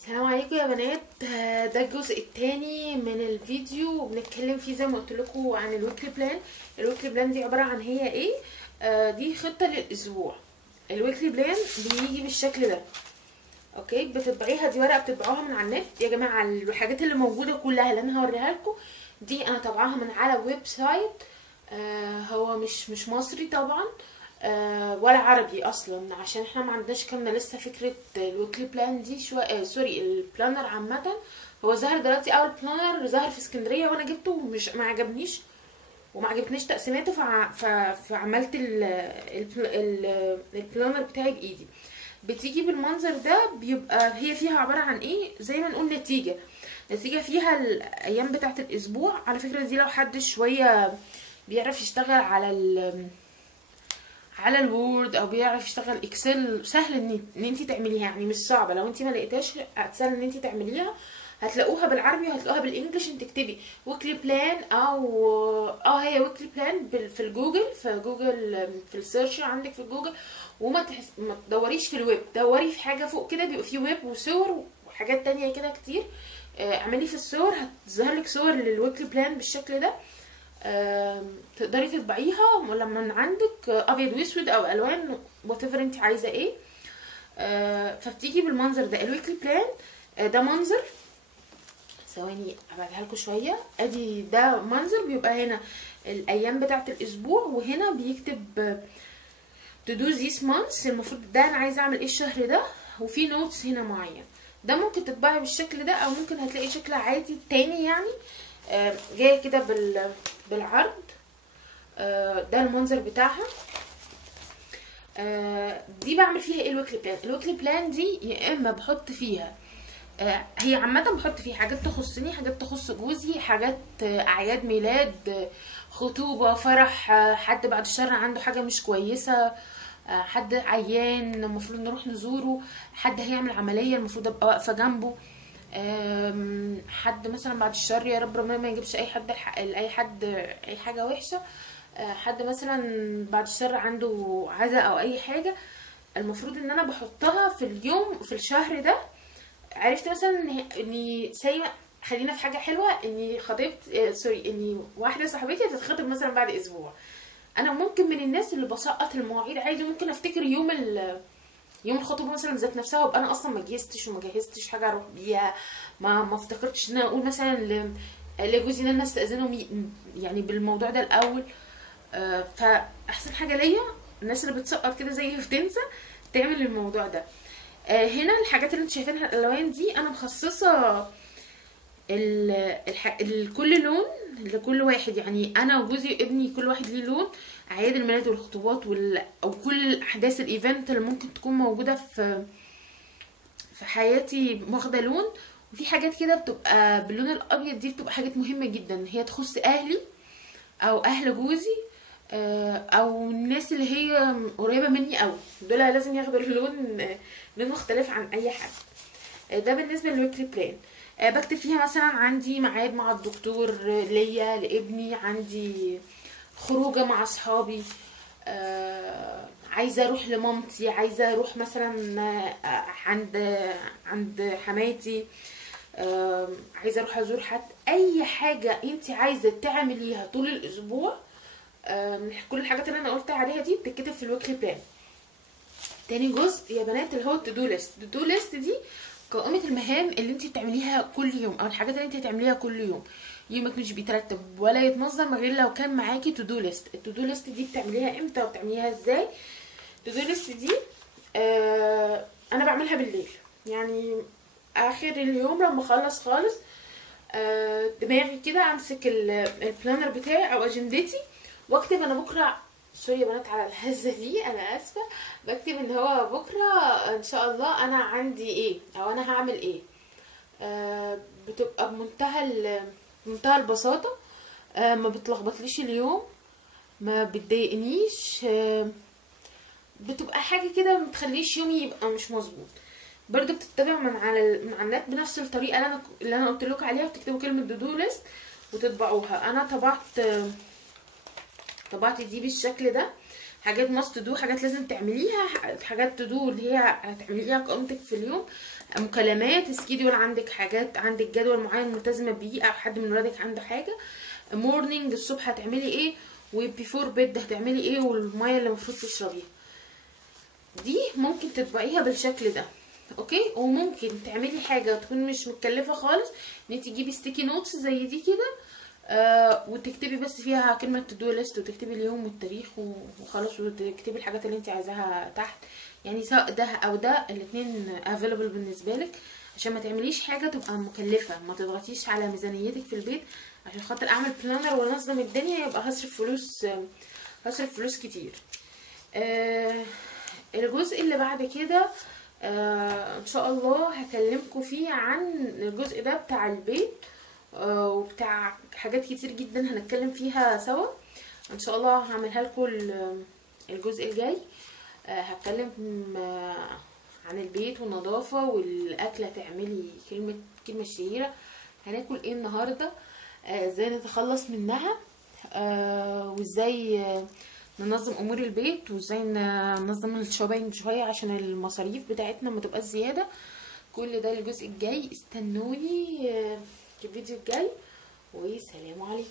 السلام عليكم يا بنات. ده الجزء الثاني من الفيديو، بنتكلم فيه زي ما قلت لكم عن الويكلي بلان. الويكلي بلان دي عباره عن هي ايه؟ دي خطه للاسبوع. الويكلي بلان بيجي بالشكل ده. اوكي، بتطبعيها، دي ورقه بتطبعوها من على النت يا جماعه. الحاجات اللي موجوده كلها اللي انا هوريها لكم دي انا طبعاها من على ويب سايت. هو مش مصري طبعا، ولا عربي اصلا، عشان احنا ما عندناش كنا لسه فكره الويكلي بلان دي شويه. سوري، البلانر عامه هو ظهر دلوقتي. اول بلانر ظهر في اسكندريه وانا جبته ما عجبنيش وما عجبتنيش تقسيماته، فعملت البلانر بتاعي بايدي. بتيجي بالمنظر ده، بيبقى هي فيها عباره عن ايه؟ زي ما نقول نتيجه فيها الايام بتاعه الاسبوع. على فكره دي لو حد شويه بيعرف يشتغل على الوورد او بيعرف يشتغل اكسل، سهل ان انت تعمليها، يعني مش صعبه. لو انت ما لقيتهاش سهل ان انت تعمليها. هتلاقوها بالعربي وهتلاقوها بالانجلش. انت تكتبي ويكلي بلان او هي ويكلي بلان في الجوجل، في السيرش عندك في الجوجل. وما ما تدوريش في الويب، دوري في حاجه فوق كده، بيبقى فيه ويب وصور وحاجات تانية كده كتير. اعملي في الصور، هتظهر لك صور للويكلي بلان بالشكل ده. تقدري تطبعيها لما من عندك ابيض واسود او الوان وات ايفر انت عايزه ايه. فبتيجي بالمنظر ده الويكلي بلان. ده منظر، ثواني ابعدها لكم شويه. ادي ده منظر بيبقى هنا الايام بتاعه الاسبوع، وهنا بيكتب to do this month. المفروض ده انا عايزه اعمل ايه الشهر ده، وفي نوتس هنا معين. ده ممكن تطبعي بالشكل ده، او ممكن هتلاقي شكل عادي تاني يعني جايه كده بالعرض. ده المنظر بتاعها. دي بعمل فيها ايه الويكلي بلان؟ الويكلي بلان دي يا اما بحط فيها، هي عامه بحط فيها حاجات تخصني، حاجات تخص جوزي، حاجات اعياد ميلاد، خطوبه، فرح، حد بعد الشر عنده حاجه مش كويسه، حد عيان المفروض نروح نزوره، حد هيعمل عمليه المفروض ابقى واقفه جنبه، حد مثلا بعد الشر يا رب ربنا ما يجيبش اي حد اي حاجه وحشه، حد مثلا بعد الشر عنده عزاء او اي حاجه. المفروض ان انا بحطها في اليوم في الشهر ده. عرفت مثلا اني خلينا في حاجه حلوه، اني خطيبت اني واحده صاحبتي هتتخطب مثلا بعد اسبوع. انا ممكن من الناس اللي بسقط المواعيد عادي. ممكن افتكر يوم الخطوبه مثلا ذات نفسها، وابقى انا اصلا ما جهزتش حاجه اروح بيها. ما افتكرتش ان انا اقول مثلا لجوزي ان انا استاذنه يعني بالموضوع ده الاول. فاحسن حاجه ليا الناس اللي بتسقط كده زي بتنسى تعمل الموضوع ده. هنا الحاجات اللي انتوا شايفينها الالوان دي انا مخصصه كل لون لكل واحد. يعني انا وجوزي وابني كل واحد ليه لون. اعياد الميلاد والخطوبات او كل احداث الايفنت اللي ممكن تكون موجوده في حياتي واخده لون. وفي حاجات كده بتبقى باللون الابيض، دي بتبقى حاجات مهمه جدا، هي تخص اهلي او اهل جوزي او الناس اللي هي قريبه مني قوي. دول لازم ياخدوا لون مختلف عن اي حد. ده بالنسبه للويكلي بلان. بكتب فيها مثلا عندي ميعاد مع الدكتور ليا لابني، عندي خروجه مع اصحابي، عايزه اروح لمامتي، عايزه اروح مثلا عند حماتي، عايزه اروح ازور حد. اي حاجه انت عايزه تعمليها طول الاسبوع، كل الحاجات اللي انا قلت عليها دي بتتكتب في الويكلي بلان. تاني جزء يا بنات اللي هو التو ليست. التو ليست دي قائمه المهام اللي انت بتعمليها كل يوم، او الحاجات اللي انت هتعمليها كل يوم. يومك مش بيترتب ولا يتنظم غير لو كان معاكي تو ليست. التو ليست دي بتعمليها امتى وبتعمليها ازاي؟ التو ليست دي انا بعملها بالليل، يعني اخر اليوم لما اخلص خالص دماغي كده، امسك البلانر بتاعي او اجندتي واكتب انا بكره. سوري يا بنات على الهزه دي، انا اسفه. بكتب ان هو بكره ان شاء الله انا عندي ايه او انا هعمل ايه. بتبقى بمنتهى البساطه، ما بتلخبطليش اليوم، ما بتضايقنيش، بتبقى حاجه كده ما تخليش يومي يبقى مش مظبوط. برضو بتتبع من على النت بنفس الطريقه اللي انا قلت لكم عليها. بتكتبوا كلمه دو ليست وتطبعوها. انا طبعت دي بالشكل ده. حاجات ماست دو، حاجات لازم تعمليها، حاجات تدو اللي هي هتعمليها قائمتك في اليوم، مكالمات، سكيدول، عندك حاجات، عندك جدول معين ملتزمه بيه، او حد من ولادك عنده حاجه. مورنينج الصبح هتعملي ايه، وبيفور بيد هتعملي ايه، والميه اللي المفروض تشربيها. دي ممكن تطبعيها بالشكل ده، اوكي. وممكن تعملي حاجه تكون مش متكلفه خالص، ان انت تجيبي ستيكي نوتس زي دي كده، وتكتبي بس فيها كلمه تو دو ليست، وتكتبي اليوم والتاريخ وخلاص، وتكتبي الحاجات اللي انت عايزاها تحت. يعني سواء ده او ده، الاتنين افيلبل بالنسبه لك، عشان ما تعمليش حاجه تبقى مكلفه، ما تضغطيش على ميزانيتك في البيت عشان خاطر اعمل بلانر وانظم الدنيا، يبقى هصرف فلوس كتير. الجزء اللي بعد كده ان شاء الله هكلمكم فيه عن الجزء ده بتاع البيت، وبتاع حاجات كتير جدا هنتكلم فيها سوا ان شاء الله. هعملها لكم الجزء الجاي. هتكلم عن البيت والنظافه والاكل. هتعملي كلمه شهيره، هناكل ايه النهارده، ازاي نتخلص منها، وازاي ننظم امور البيت، وازاي ننظم الشوبينج شويه عشان المصاريف بتاعتنا ما تبقاش زياده. كل ده الجزء الجاي، استنوني في الفيديو الجاي، والسلام عليكم.